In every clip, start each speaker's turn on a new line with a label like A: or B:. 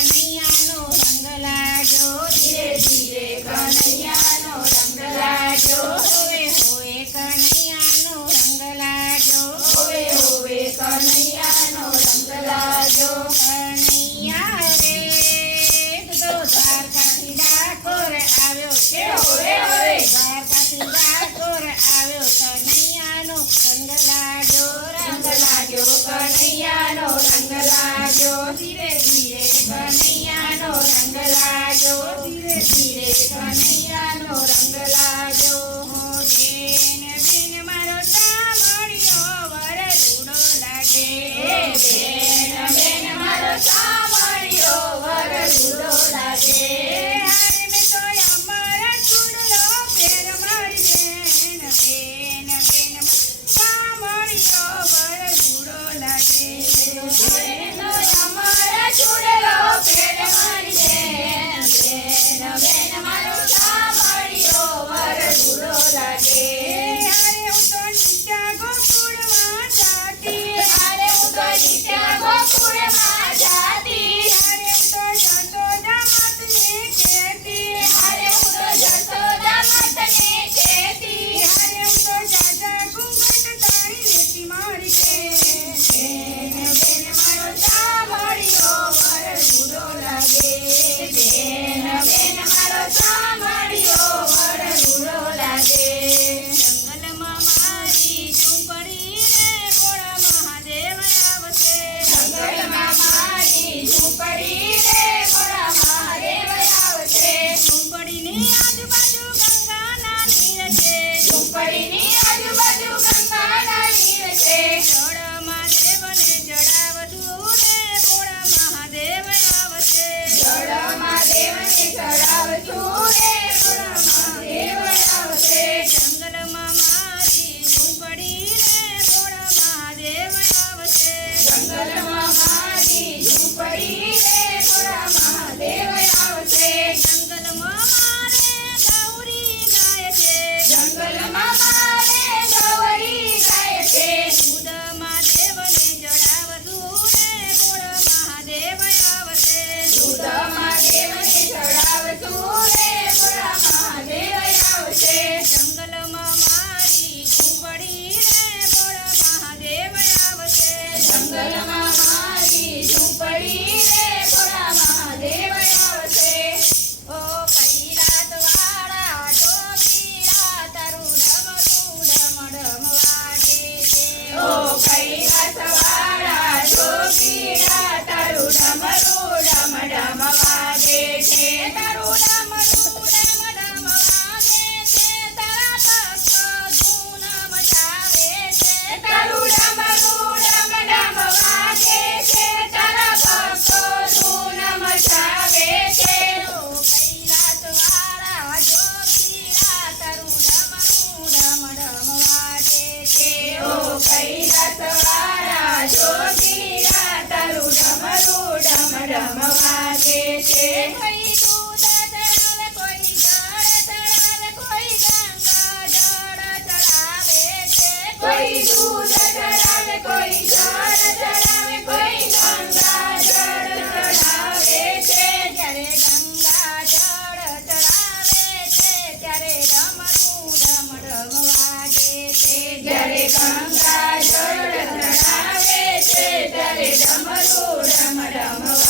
A: Sarnia. લાગ્યો કનૈયાનો રંગ લાગ્યો ધીરે ધીરે કનૈયાનો રંગ લાગ્યો Yes.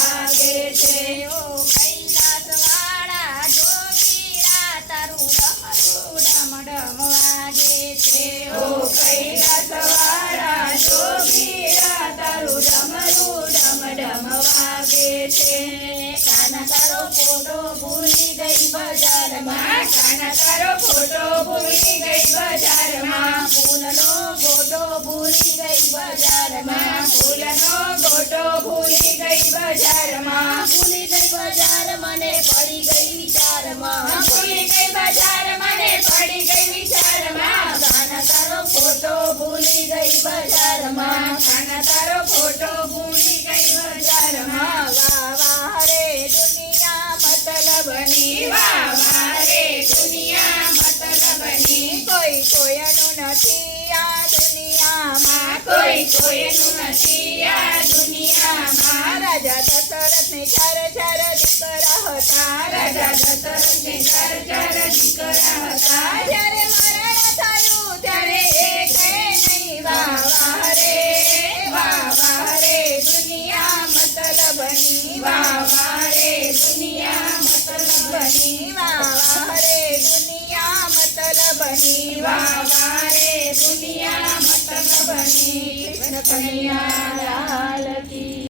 A: વાગે છે ઓ કૈલાસવાળા જોગીરા તારું વાગે છે ઓ જોગીરા ડમરું ડમ ડમ વાગે છે કાના તારો ફોટો ભૂલી ગઈ બજારમાં ફોટો ભૂલી ગઈ બજારમાં. ગઈ બજારમાં ફૂલનો ગોટો ભૂલી ગઈ બજારમાં ભૂલી ગઈ બજાર મને પડી ગઈ વિચારમાં ભૂલી ગઈ બજાર મને પડી ગઈ વિચારમાં કાના તારો ફોટો ભૂલી ગઈ બજારમાં કાના તારો ફોટો ભૂલી ગઈ બજારમાં વાહ વાહ રે દુનિયા મતલબની વાહ વાહ રે દુનિયા મતલબની કોઈ કોઈનું નથી આ દુનિયામાં કોઈ કોઈનું નથી આ દુનિયામાં રાજા દશરથને ચાર ચાર દીકરા હતા રાજા દશરથને ચાર ચાર દીકરા હતા જ્યારે મરણ થયું ત્યારે એક નહીં વાહ વાહ રે વાહ વાહ રે દુનિયા મતલબની વાહ વાહ રે દુનિયા મતલબની વાહ વાહ રે દુનિયા दुनिया मतलब बनी बाबा रे दुनिया मतलब बनी कृष्ण कन्या लाल की।